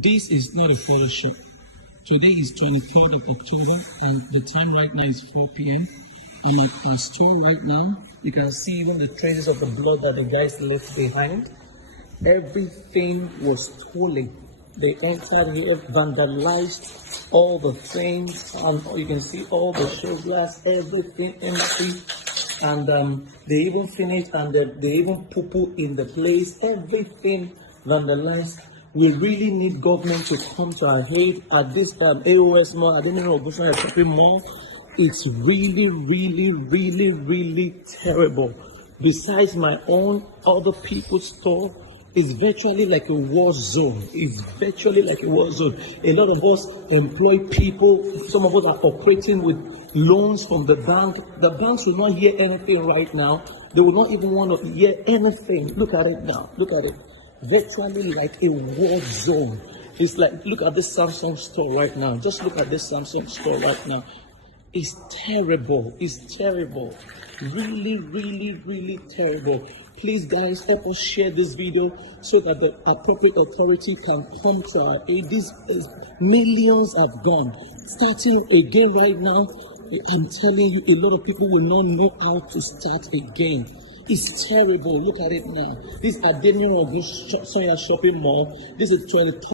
This is not a Photoshop. Today is 23rd of October and the time right now is 4 p.m. I'm at our store right now. You can see even the traces of the blood that the guys left behind. Everything was stolen. They entered here, vandalized all the things, and you can see all the show glass, everything empty. And they even finished and they even poo-poo in the place, everything vandalized. We really need government to come to our aid at this AOS mall. I don't know about shopping mall. It's really terrible. Besides my own, other people's store, it's virtually like a war zone. It's virtually like a war zone. A lot of us employ people. Some of us are operating with loans from the bank. The banks will not hear anything right now. They will not even want to hear anything. Look at it now. Look at it. Virtually like a war zone. It's like, look at this Samsung store right now. Just look at this Samsung store right now. It's terrible. It's terrible. Really terrible. Please, guys, help us share this video so that the appropriate authority can come to our aid. These millions have gone. Starting again right now, I'm telling you, a lot of people will not know how to start again. It's terrible. Look at it now. This is Adeniran Soya shopping mall. This is 23rd.